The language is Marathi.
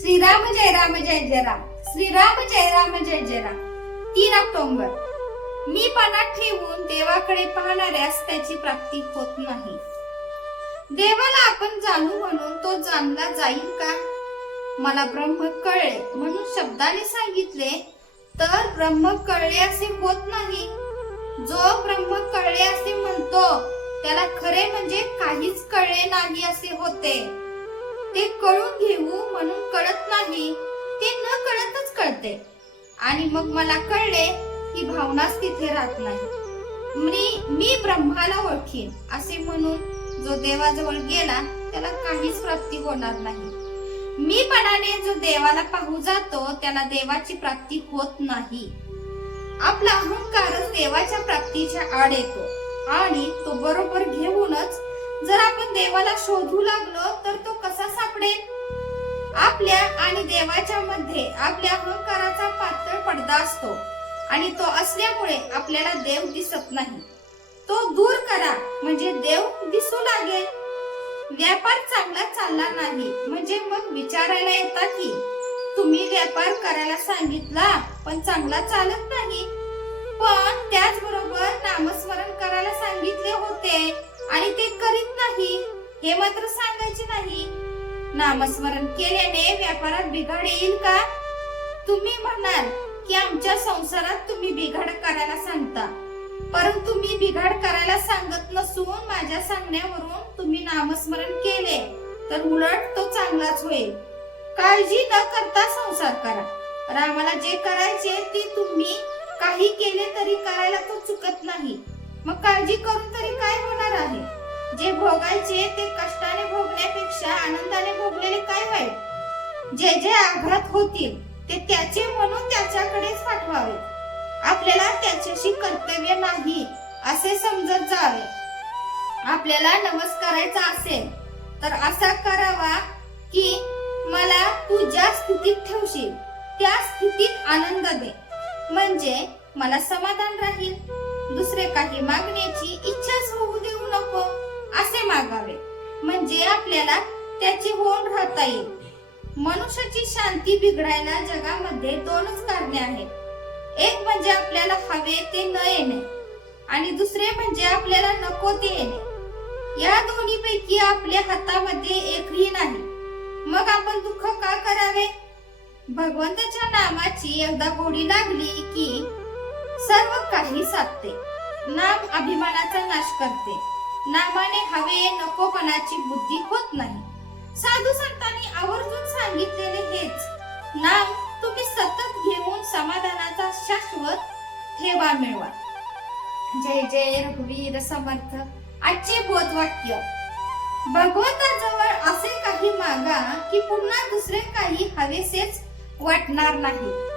श्रीराम जय राम जय जय राम. श्रीराम जय राम जय जय राम. तीन ऑक्टोंबर. मी पानात ठेवून देवाकडे पाहणाऱ्यास त्याची प्राप्ती होत नाही. देवाला आपण जाणू म्हणून तो जाणला जाईल का? मला ब्रह्म कळले. म्हणून शब्दाने सांगितले तर ब्रह्म कळले असे होत नाही. जो ब्रह्म कळले असे म्हणतो त्याला खरे म्हणजे काहीच कळले नाही असे होते. ते कळून घेऊ म्हणून कळत नाही. ते न कळतच कळते. आणि मग मला कळले की भावनाच तिथे राहत नाही. मी मी ब्रह्माला ओळखीन असे म्हणून जो देवाजवळ गेला त्याला काहीच प्राप्ती होणार नाही. मी पणाने जो देवाला पाहू जातो त्याला देवाची प्राप्ती होत नाही. आपला अहंकारच देवाच्या प्राप्तीच्या आड येतो. आणि तो बरोबर घेऊनच देवाला शोधू लागलो तर तो कसा सापडेल? आपल्या आणि देवाच्या मध्ये आपल्या अहंकाराचा पातळ पडदा असतो आणि तो असल्यामुळे आपल्याला देव दिसत नाही. तो दूर करा म्हणजे देव दिसू लागेल. व्यापार चांगला चालला नाही म्हणजे मग विचारायला येता की तुम्ही व्यापार करायला सांगितला पण चांगला चालत नाही. हे मात्र सांगायचे नाही. नामस्मरण केल्याने व्यापारात बिघाड येईल का? तुम्ही म्हणाल की आमच्या संसारात तुम्ही बिघाड करायला सांगता. परंतु मी बिघाड करायला सांगत नसून माझ्या सांगण्यावरून तुम्ही नामस्मरण केले तर उलट तो चांगलाच होईल. काळजी न करता संसार करा. रामाला जे करायचे ते तुम्ही काही केले तरी करायला तो चुकत नाही. मग काळजी करून तरी काय होणार आहे? जे भोगायचे ते कष्टाने भोगण्यापेक्षा आनंदाने भोगलेले काय वाईट जे जे आघात होतील ते त्याचे म्हणून त्याच्याकडेच पाठवावे. आपल्याला त्याच्याशी कर्तव्य नाही असे समजत जावे. आपल्याला नमस्कारायचा असेल तर असा करावा की मला तू ज्या स्थितीत ठेवशील त्या स्थितीत आनंद दे. म्हणजे मला समाधान राहील. दुसरे काही मागण्याची इच्छा असे मागावे. म्हणजे आपल्याला त्याची होऊन राहता येईल. मनुष्याची शांती बिघडायला जगामध्ये दोनच कारणे आहेत. एक म्हणजे आपल्याला हवे ते न येणे आणि दुसरे म्हणजे आपल्याला नको ते येणे. या दोन्ही पैकी आपल्या हातामध्ये एकही नाही. मग आपण दुःख का करावे? भगवंताच्या नामाची एकदा गोडी लागली की सर्व काही साधते. नाम अभिमानाचा नाश करते. नामाने हवे नकोपणाची बुद्धी होत नाही. साधू संतांनी आवर्जून सांगितलेले हेच. नाम तुम्ही सतत घेऊन समाधानाचा शाश्वत ठेवा मिळवा. जय जय रघुवीर समर्थ. आजचे बोधवाक्य. भगवंताजवळ असे काही मागा की पुन्हा दुसरे काही हवेसेच वाटणार नाही.